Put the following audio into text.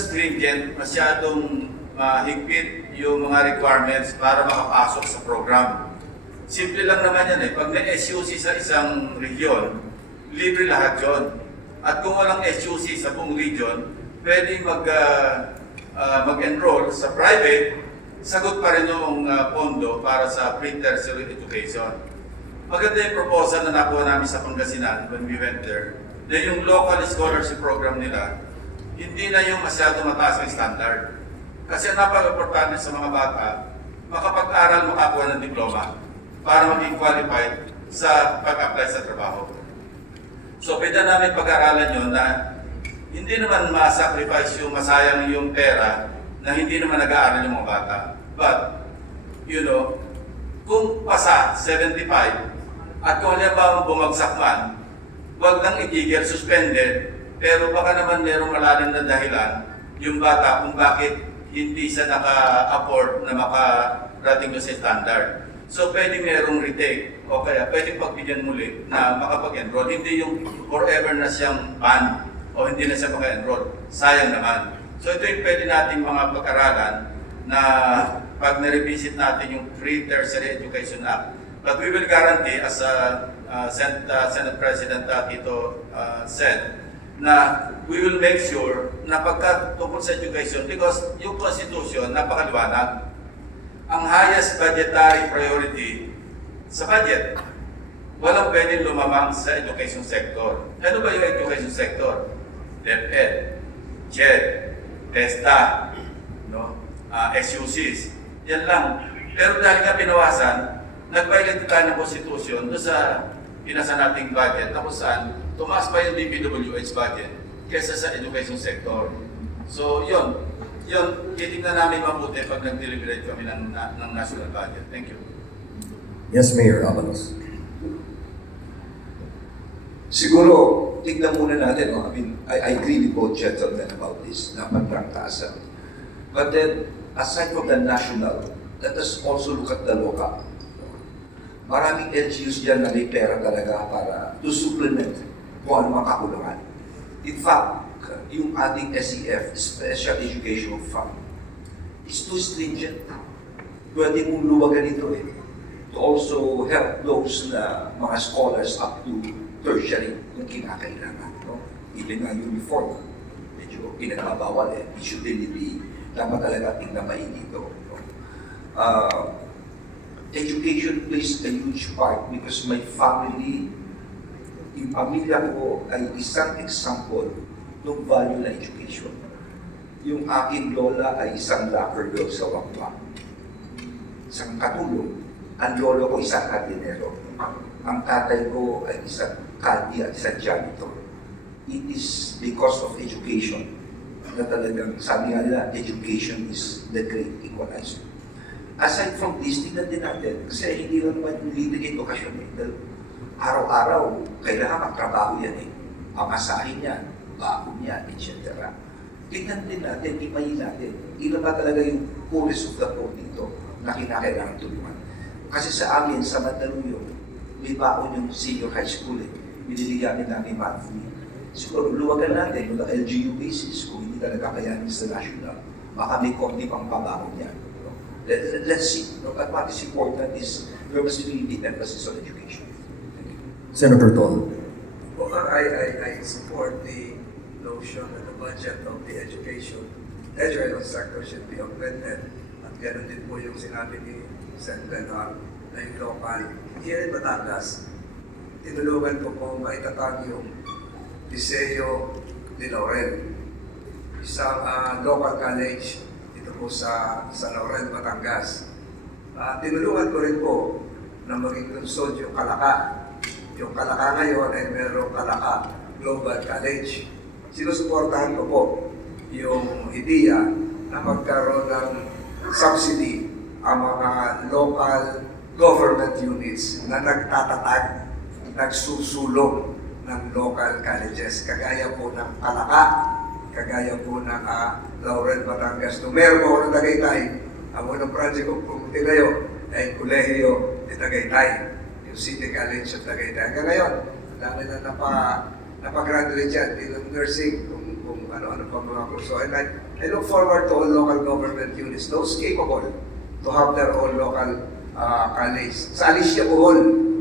stringent, masyadong ah, higpit yung mga requirements para makapasok sa program. Simple lang naman yan eh. Pag may SUC sa isang region, libre lahat yon. At kung walang SUC sa buong region, pwedeng mag, ah, ah, mag-enroll sa private, sagot pa rin yung ah, pondo para sa pre-tertiary education. Maganda yung proposal na nakuha namin sa Pangasinan when we went there, na yung local scholarship program nila, hindi na yung masyado mataas ang standard. Kasi napaka-importante sa mga bata, makapag-aral makakuha ng diploma para maging qualified sa pag-apply sa trabaho. So, pwede namin pag-aralan yun na hindi naman ma-sacrifice yung masayang yung pera na hindi naman nag-aaral yung mga bata. But, you know, kung pasa 75 at kung halimbawa bumagsak man, wag nang itigil, suspended, pero baka naman merong malalim na dahilan yung bata kung bakit hindi siya naka-afford na makarating sa standard. So pwede merong retake o kaya pwede pagbigyan muli na makapag-enroll. Hindi yung forever na siyang ban o hindi na siya maka-enroll. Sayang naman. So ito yung pwede nating mga pag-aralan na pag na-revisit natin yung Free Tertiary Education Act. But we will guarantee, as uh, uh, Sen- uh, Senate President uh, Tito uh, said, na we will make sure na pagka tungkol sa education, because yung Constitution, napakaliwanag, ang highest budgetary priority sa budget, walang pwedeng lumamang sa education sector. Ano ba yung education sector? DepEd, CHED, TESTA, no? Ah, SUCs. Yan lang. Pero dahil nga pinawasan, nag-violate tayo ng Constitution doon sa pinasa nating budget na kung saan tumaas pa yung DPWH budget kesa sa education sector. So, yun. Yun, titignan namin mabuti pag nag-deliberate kami ng, na- ng national budget. Thank you. Yes, Mayor Avalos. Siguro, tignan muna natin, no? I mean, I, I agree with both gentlemen about this, na pagtrangkasan. But then, aside from the national, let us also look at the local. Maraming LGUs dyan na may pera talaga para to supplement kung ano mga kakulangan. In fact, yung ating SEF, Special Education Fund, is too stringent. Pwede mong luwagan ito eh. To also help those na mga scholars up to tertiary kung kinakailangan. No? Even nga uniform, medyo pinagbabawal eh. It should really be, dapat talaga tingnan maigi ito. No? Uh, education plays a huge part because my family, yung pamilya ko ay isang example ng value na education. Yung aking lola ay isang girl sa Wangwa. Isang katulong. Ang lolo ko isang hardinero. Ang tatay ko ay isang kaldi at isang janitor. It is because of education na talagang sabi nga nila, education is the great equalizer. Aside from this, tingnan din natin, kasi hindi lang naman libre edukasyon eh. Araw-araw, kailangan magtrabaho yan eh. Pamasahin yan, baon yan, etc. Tingnan din natin, imayin natin, ilan ba talaga yung poorest of the poor dito na kinakailangan tulungan. Kasi sa amin, sa Mandaluyong, may baon yung senior high school eh. Binibigyan namin monthly. Siguro, luwagan natin yung LGU basis kung hindi talaga kayanin sa national. Baka may konti pang pabaon yan. Let, let- let's see. No? At what is important is there must be emphasis on education. You. Senator Tol. Well, I, I, I support the notion that the budget of the education, educational sector should be augmented. At ganoon din po yung sinabi ni Sen. Benar na yung local. Here in Batangas, tinulungan ko po maitatag yung Liceo de Laurel. Isang ah, local college dito po sa, sa Laurel, Batangas. Ah, tinulungan ko rin po na maging lungsod yung Kalaka. Yung Kalaka ngayon ay merong Kalaka Global College. Sinusuportahan ko po yung ideya na magkaroon ng subsidy ang mga local government units na nagtatatag, nagsusulong ng local colleges. Kagaya po ng Kalaka, kagaya po ng ah, Laurel Batangas. Po ako ng Tagaytay, ang unang project ko pong tinayo ay Kolehiyo de Tagaytay, yung City College of Tagaytay. Hanggang ngayon, dami na napa, napagraduate dyan, bilang nursing, kung, kung ano-ano pa mga kurso. And I, I look forward to all local government units, those capable to have their own local uh, college. Sa Alicia Bohol,